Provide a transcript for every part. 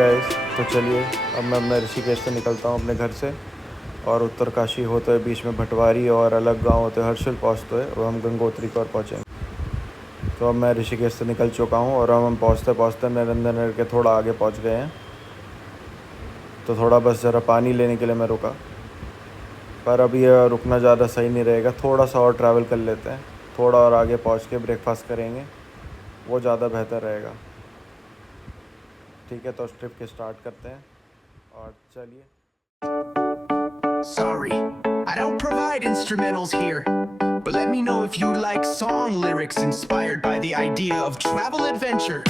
गाइस, तो चलिए अब मैं अपने ऋषिकेश से निकलता हूँ अपने घर से और उत्तरकाशी होते हुए बीच में भटवारी और अलग गांव होते हुए हर्षिल पहुँचते हुए और हम गंगोत्री की ओर पहुँचेंगे। तो अब मैं ऋषिकेश से निकल चुका हूँ और हम पहुँचते पहुँचते नरेंद्र नगर के थोड़ा आगे पहुँच गए हैं। तो थोड़ा बस ज़रा पानी लेने के लिए मैं रुका, पर अभी रुकना ज़्यादा सही नहीं रहेगा, थोड़ा सा और ट्रैवल कर लेते हैं, थोड़ा और आगे पहुँच के ब्रेकफास्ट करेंगे, वो ज़्यादा बेहतर रहेगा। ठीक है, तो ट्रिप के स्टार्ट करते हैं और चलिए। Sorry, I don't provide instrumentals here, but let me know if you like song lyrics inspired by the idea of travel adventure.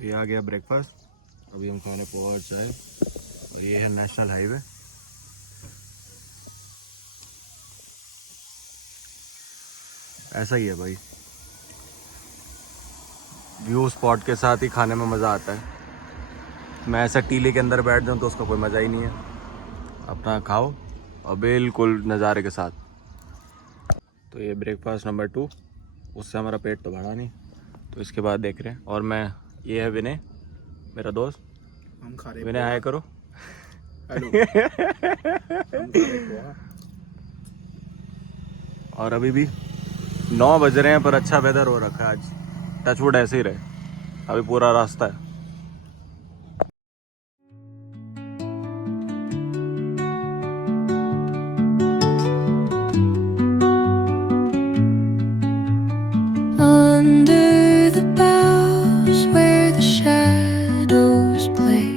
ये आ गया ब्रेकफास्ट, अभी हम खाने पहुंच जाए और ये है नेशनल हाईवे। ऐसा ही है भाई, व्यू स्पॉट के साथ ही खाने में मज़ा आता है। मैं ऐसा टीले के अंदर बैठ जाऊं तो उसका कोई मज़ा ही नहीं है। अपना खाओ और बिल्कुल नज़ारे के साथ। तो ये ब्रेकफास्ट नंबर 2, उससे हमारा पेट तो भरा नहीं, तो इसके बाद देख रहे हैं। और मैं, ये है विनय मेरा दोस्त, हम खा रहे विनय आया करो। हेलो। और अभी भी 9 बज रहे हैं पर अच्छा वेदर हो रखा है आज, टचवुड ऐसे ही रहे, अभी पूरा रास्ता है। Under the boughs where the shadows play,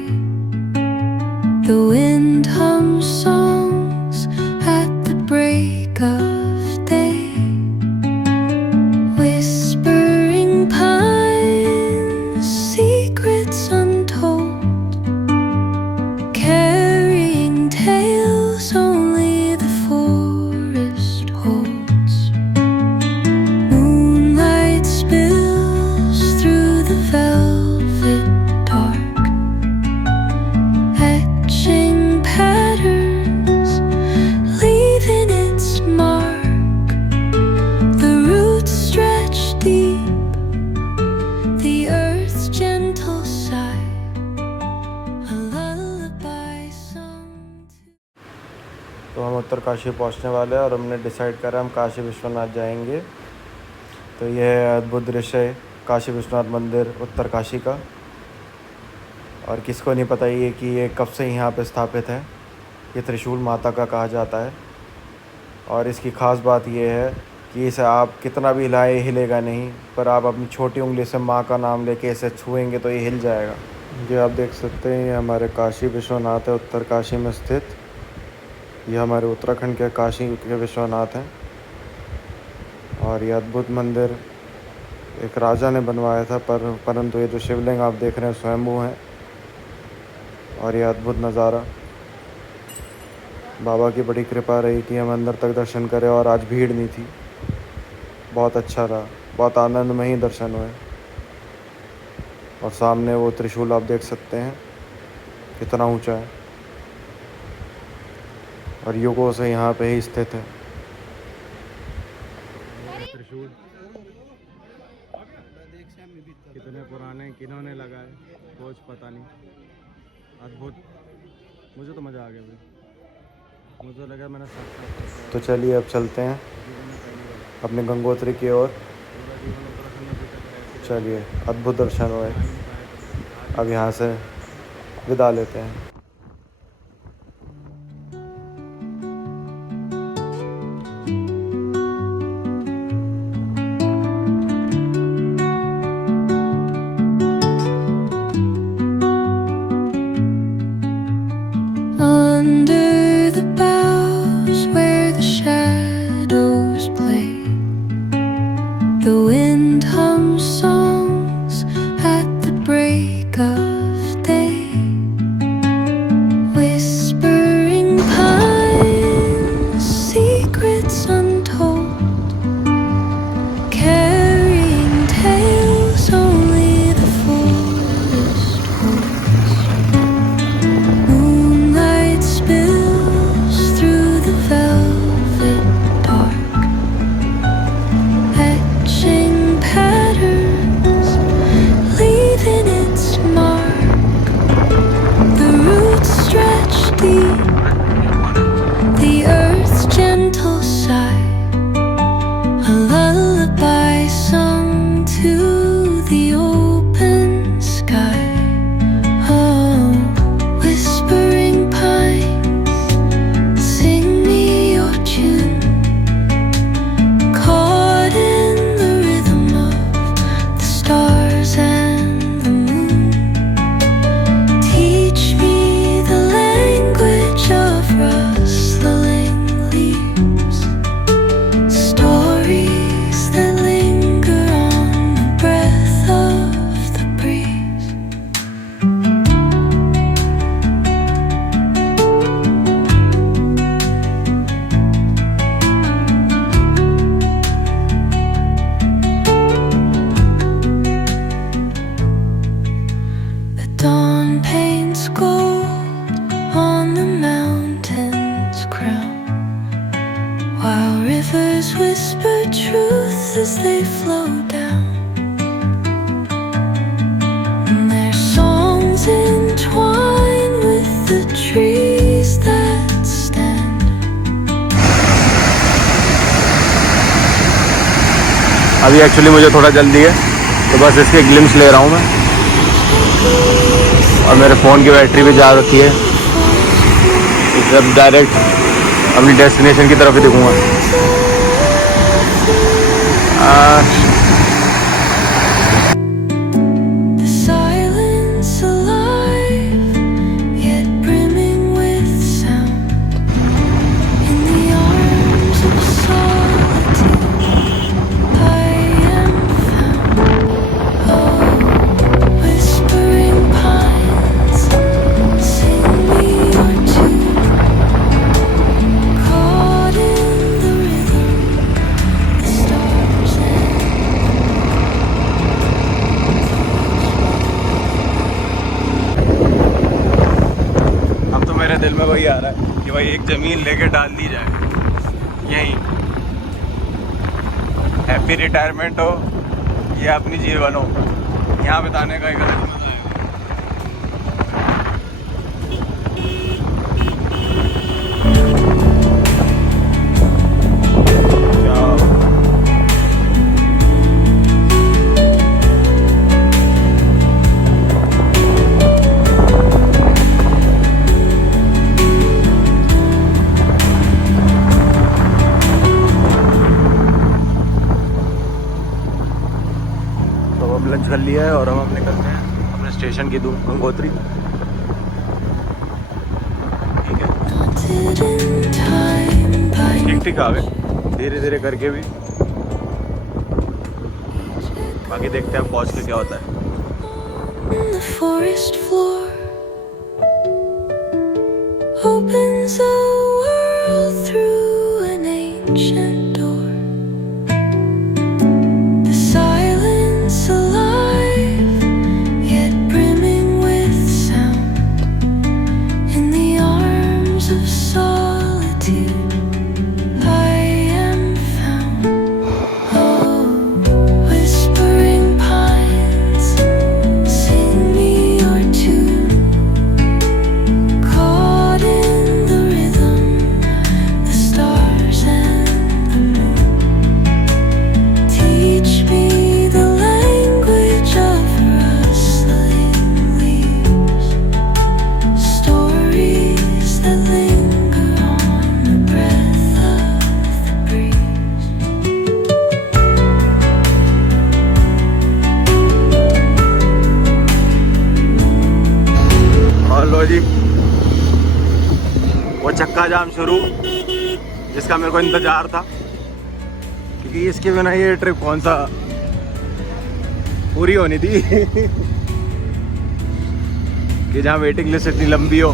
the wind hums songs at the break of day, whispering pines, secrets untold, carrying tales only the forest holds. Moonlight spills through the velvet dark, etching patterns, leaving its mark. The roots stretch deep, the earth's gentle sigh, a lullaby sung to. तो हम उत्तरकाशी पहुंचने वाले हैं और हमने डिसाइड करा हम काशी विश्वनाथ जाएंगे। तो यह है अद्भुत दृश्य है काशी विश्वनाथ मंदिर उत्तरकाशी का, और किसको नहीं पता ये कि ये कब से यहाँ पे स्थापित है। ये त्रिशूल माता का कहा जाता है, और इसकी ख़ास बात यह है कि इसे आप कितना भी हिलाए हिलेगा नहीं, पर आप अपनी छोटी उंगली से माँ का नाम लेके इसे छुएंगे तो ये हिल जाएगा। ये आप देख सकते हैं, ये हमारे काशी विश्वनाथ है उत्तरकाशी में स्थित। ये हमारे उत्तराखंड के काशी के विश्वनाथ हैं, और ये अद्भुत मंदिर एक राजा ने बनवाया था, परंतु ये जो शिवलिंग आप देख रहे हैं स्वयंभू हैं। और ये अद्भुत नज़ारा, बाबा की बड़ी कृपा रही कि हम अंदर तक दर्शन करें और आज भीड़ नहीं थी, बहुत अच्छा रहा, बहुत आनंदमयी दर्शन हुए। और सामने वो त्रिशूल आप देख सकते हैं कितना ऊंचा है, और युगों से यहाँ पे ही स्थित है त्रिशूल। कितने पुराने, किन्होंने लगाए कुछ पता नहीं, अद्भुत। मुझे तो मज़ा आ गया भाई, मुझे लगा मैंने तो चलिए अब चलते हैं अपने गंगोत्री की ओर। चलिए, अद्भुत दर्शन हुए, अब यहाँ से विदा लेते हैं। Under the boughs where the shadows play, the wind hums songs at the break of day, as gold on the mountain's crown, while rivers whisper truth as they flow down. And their songs entwine with the trees that stand. अभी एक्चुअली मुझे थोड़ा जल्दी है, तो बस इसके ग्लिम्स ले रहा हूँ मैं। और मेरे फ़ोन की बैटरी भी जा रखी है, इसलिए अब डायरेक्ट अपनी डेस्टिनेशन की तरफ ही दिखूँगा। The silence alive, yet brimming with sound. In the arms of solitude, I am found. Oh, whispering pines, sing me your tune. Caught in the rhythm, the stars and अब तो मेरे दिल में वही आ रहा है कि भाई एक ज़मीन लेके डाल दी जाए यहीं, हैप्पी रिटायरमेंट हो या अपनी जीवन हो, यहाँ बिताने का एक अलग मजा है। तो अब लंच कर लिया है और हम निकलते हैं अपने स्टेशन की दूर गंगोत्री। ठीक है, haunted in time by ठीक ठीक आ गए धीरे धीरे करके भी, बाकी देखते हैं पहुँच के क्या होता है। the forest floor. Opens a world through an ancient door. The silence alive, yet brimming with sound. In the arms of solitude, I am found. Oh, whispering pines, sing me your tune. Caught in the rhythm, the stars and the moon. Teach me the language of rustling leaves, stories that linger on the breath of the breeze. और लो जी, वो चक्का जाम शुरू जिसका मेरे को इंतजार था, क्योंकि इसके बिना ये ट्रिप कौन सा पूरी होनी थी कि जहाँ वेटिंग लिस्ट इतनी लंबी हो।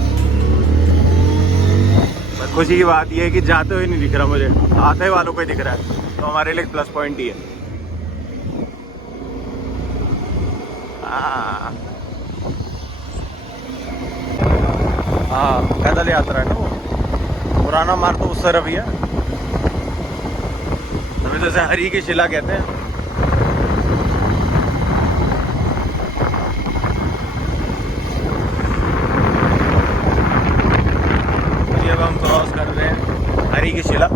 बस खुशी की बात ये है कि जाते हुए नहीं दिख रहा मुझे, आते वालों को ही दिख रहा है, तो हमारे लिए प्लस पॉइंट ही है। हाँ, पैदल यात्रा है ना वो, पुराना मार्ग तो उस तरफ ही है, तभी तो इसे हरी की शिला कहते हैं। ये अब हम क्रॉस कर रहे हैं हरी की शिला।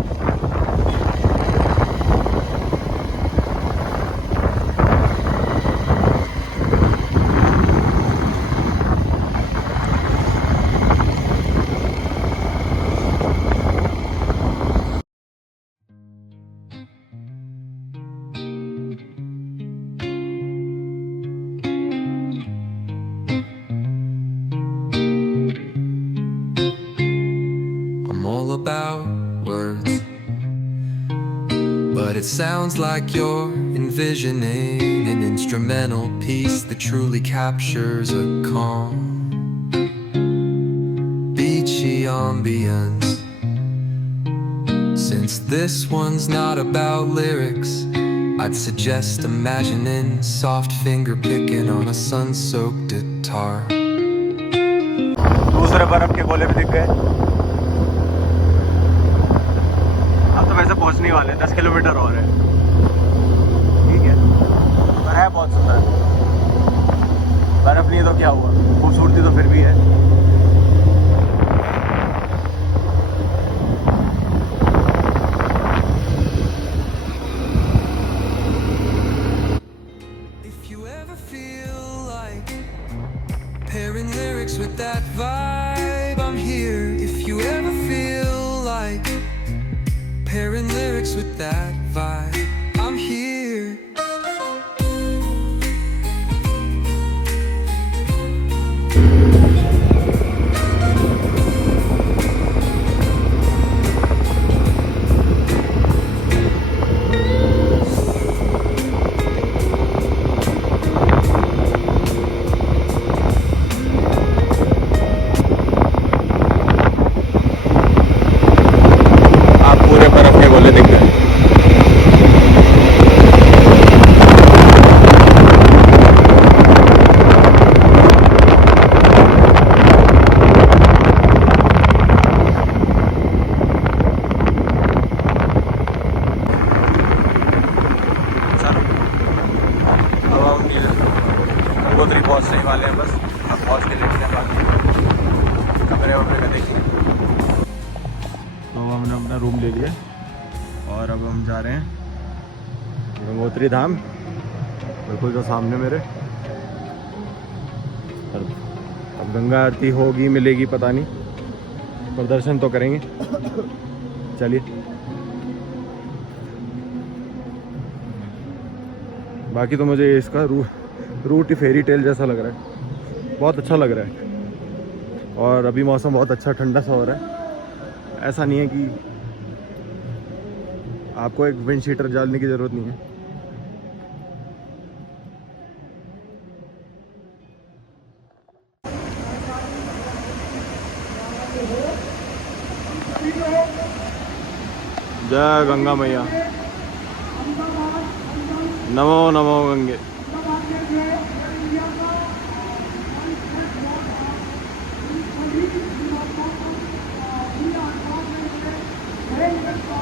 I'm all about words, but it sounds like you're envisioning an instrumental piece that truly captures a calm, beachy ambience. Since this one's not about lyrics, I'd suggest imagining soft finger picking on a sun-soaked guitar. बर्फ के गोले भी दिख गए। अब तो वैसे पहुंचने ही वाले, 10 किलोमीटर और है। ठीक है, पर है बहुत सुंदर। बर्फ नहीं तो क्या हुआ, खूबसूरती तो फिर भी है। If you ever feel like pairing lyrics with that vibe, I'm here. If you ever feel like pairing lyrics with that vibe, I'm here. आप पूरे बर्फ के गोले दिख गए। अब हम गंगोत्री पहुँचने ही वाले हैं, बस अब पहुँच के लेटते हैं। बाकी कमरे वमरे का देखिए। तो हमने अपना रूम ले लिया और अब हम जा रहे हैं गंगोत्री धाम, बिल्कुल जो सामने मेरे। और अब गंगा आरती होगी मिलेगी पता नहीं, पर दर्शन तो करेंगे। चलिए, बाकी तो मुझे इसका रूट ही फेरी टेल जैसा लग रहा है, बहुत अच्छा लग रहा है। और अभी मौसम बहुत अच्छा ठंडा सा हो रहा है। ऐसा नहीं है कि आपको एक विंड शीटर डालने की ज़रूरत नहीं है। जय गंगा मैया, नमो नमो गंगे।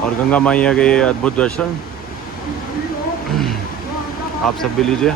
और गंगा मैया के अद्भुत दर्शन आप सब भी लीजिए।